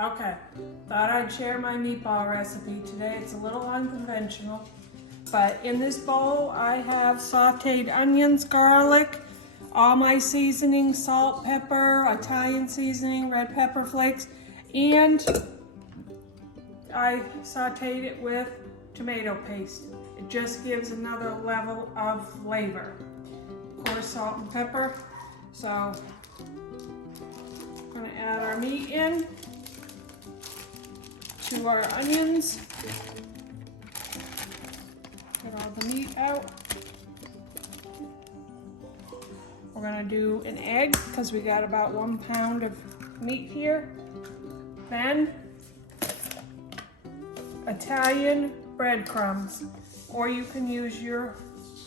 Okay, thought I'd share my meatball recipe today. It's a little unconventional, but in this bowl I have sauteed onions, garlic, all my seasonings, salt, pepper, Italian seasoning, red pepper flakes, and I sauteed it with tomato paste. It just gives another level of flavor. Of course, salt and pepper. So I'm gonna add our meat in to our onions. Get all the meat out. We're gonna do an egg because we got about 1 pound of meat here. Then Italian breadcrumbs, or you can use your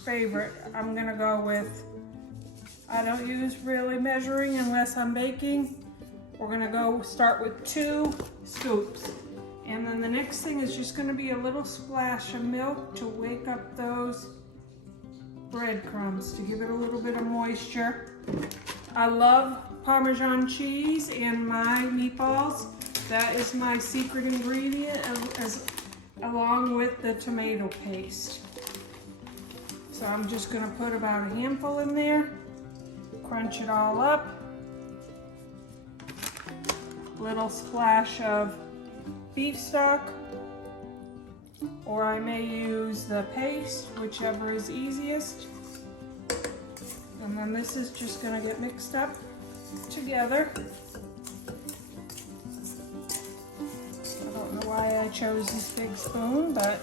favorite. I'm gonna go with, I don't use really measuring unless I'm baking. We're gonna start with 2 scoops. And then the next thing is just gonna be a little splash of milk to wake up those breadcrumbs, to give it a little bit of moisture. I love Parmesan cheese in my meatballs. That is my secret ingredient, along with the tomato paste. So I'm just gonna put about a handful in there, crunch it all up. Little splash of beef stock, or I may use the paste, whichever is easiest. And then this is just gonna get mixed up together. I don't know why I chose this big spoon, but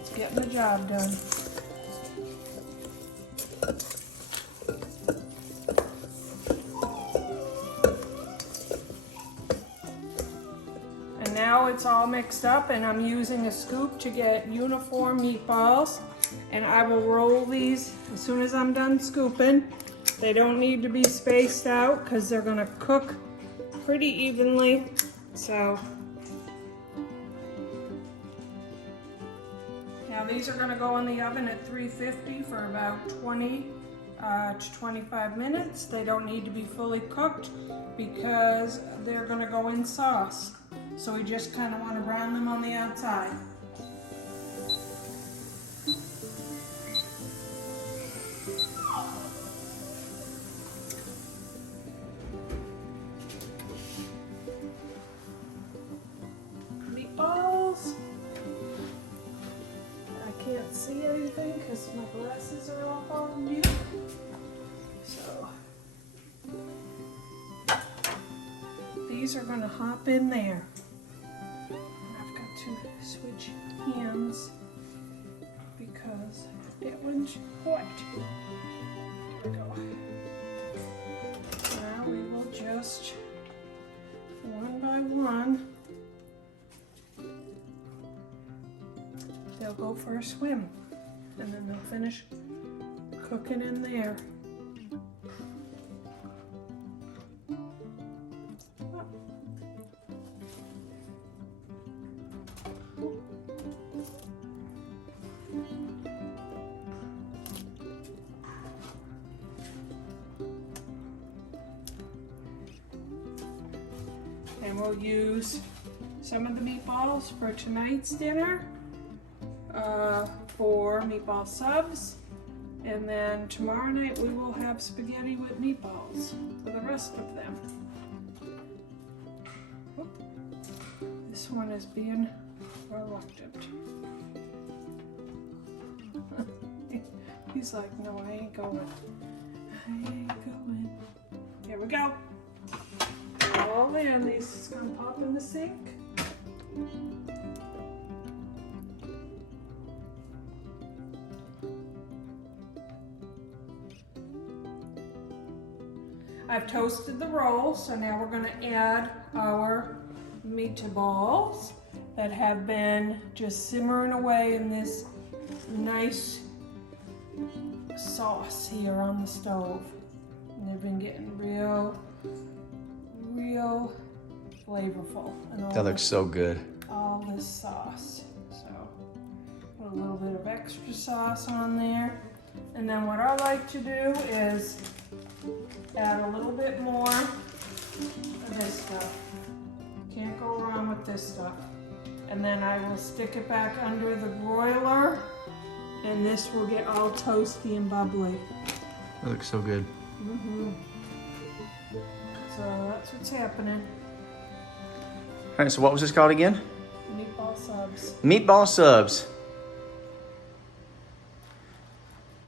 it's getting the job done. Now it's all mixed up, and I'm using a scoop to get uniform meatballs, and I will roll these as soon as I'm done scooping. They don't need to be spaced out because they're going to cook pretty evenly. So now these are going to go in the oven at 350 for about 20 to 25 minutes. They don't need to be fully cooked because they're going to go in sauce. So we just kind of want to brown them on the outside. Meatballs. I can't see anything because my glasses are off on mute. So these are going to hop in there. To switch hands because that one's hot. There we go. Now we will just, one by one, they'll go for a swim, and then they'll finish cooking in there. And we'll use some of the meatballs for tonight's dinner for meatball subs, and then tomorrow night we will have spaghetti with meatballs for the rest of them. Oop. This one is being reluctant. He's like, no, I ain't going. I ain't going. Here we go. All in. These is gonna pop in the sink. I've toasted the roll, so now we're gonna add our meatballs that have been just simmering away in this nice sauce here on the stove. And they've been getting real flavorful. And That looks so good. All this sauce. So put a little bit of extra sauce on there. And then what I like to do is add a little bit more of this stuff Can't go wrong with this stuff. And then I will stick it back under the broiler, and this will get all toasty and bubbly. That looks so good. So that's what's happening. All right, so what was this called again? Meatball subs. Meatball subs.